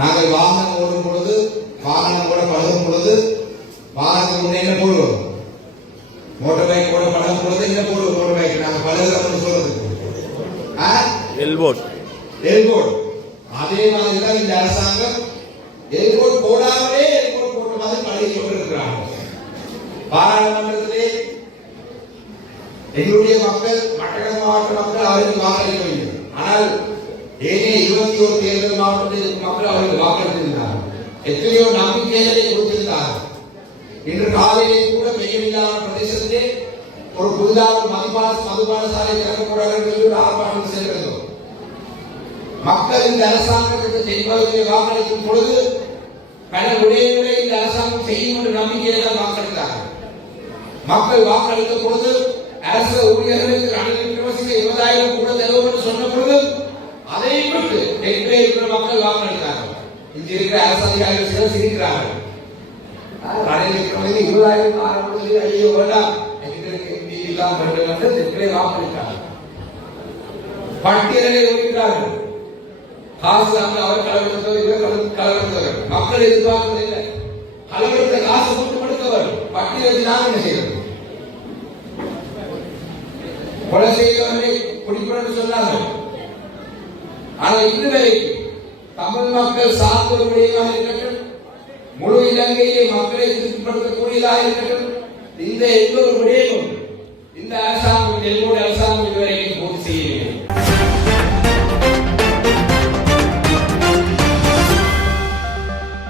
நாங்கள் வாகனம் ஓடும் பொழுது வாகனம் ஓட பழகும் பொழுது வாகனத்துக்கு முன்னே என்ன போடுவோம்? மோட்டார் பைக் ஓட பழகும் பொழுது என்ன போடுவோம் மோட்டார் பைக் நாங்கள் பழகிறோம்னு சொல்றதுக்கு. ஆ? எல்போட் எல்போர்டு அதே மாதிரி தான் இந்த அரசாங்கம் எல்போர்டு போடாமலே எல்போர்டு போட்ட மாதிரி பழகி கொண்டிருக்கிறாங்க. பாராளுமன்றத்திலே எங்களுடைய மக்கள் மட்டக்களப்பு மாவட்ட மக்கள் அவருக்கு வாக்களிக்க வேண்டும். ஆனால் ஏனைய இருபத்தி ஒரு தேர்தல் மாவட்டத்தில் மக்கள் அவர்கள் வாக்களித்திருந்தார்கள். எத்தனையோ நம்பிக்கைகளை கொடுத்திருந்தார்கள். இன்று காலையிலே கூட வெயிலில்லாத பிரதேசத்திலே ஒரு புதிதாக ஒரு மதுபான மதுபான சாலை திறக்கக்கூடாது என்று ஆர்ப்பாட்டம் செய்திருந்தோம் மக்கள் இந்த அரசாங்கத்துக்கு தென்பகுதியை வாக்களிக்கும் பொழுது பல விடயங்களை இந்த அரசாங்கம் செய்யும் என்ற நம்பிக்கையை தான் வாக்களித்தார்கள். மக்கள் வாக்களித்த பொழுது அரசு ஊழியர்களுக்கு ரணில் விக்ரமசிங்க இருபதாயிரம் கூட தருவோம் என்று சொன்ன பொழுது அதை விட்டு இருக்கிற மக்கள் வாக்களித்தார்கள் இங்கு இருக்கிற அரசு அதிகாரிகள் சிலர் சிரிக்கிறார்கள். ஆஹ், ரணில் இருபதாயிரம் ஆரம்பம் சொல்லி ஐயோ வேண்டாம். எங்களுக்கு வேண்டும் என்று பட்டியலை ஒதுக்கிறார்கள். காசு அவர் இவர் காசு கொடுத்தவர் நான் என்ன செய்யறது? கொலை சொன்னாங்க. ஆனா இன்று தமிழ் மக்கள் சார்ந்த இருக்கட்டும் முழு இலங்கையை மக்களை திருப்திப்படுத்தக்கூடியதாக இருக்கட்டும் இந்த எந்த ஒரு விடயமும் இந்த